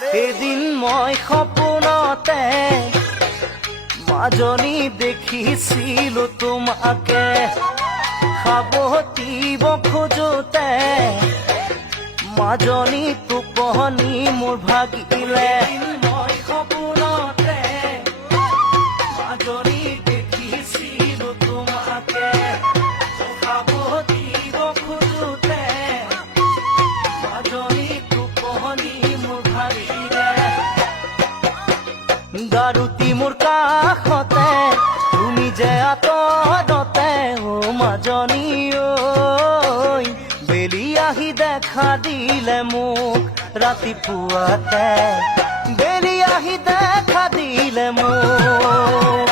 এদিন মই সপোনতে মাজনী দেখিছিলো তোমাকে, সাৱটিব খোজোতে মাজনী টোপনি মোৰ ভাগিলে। মই সপোনতে মাজনী দেখিছিলো তোমাকে, সাৱটিব খোজোতে মাজনী টোপনি মোৰ ভাগিলে। গাৰুতি মোৰ কাষতে তুমি যে আঁতৰতে, অ মাজনী ঐ বেলি আহি দেখা দিলে মোক ৰাতিপুৱাতে, বেলি আহি দেখা দিলে মোক।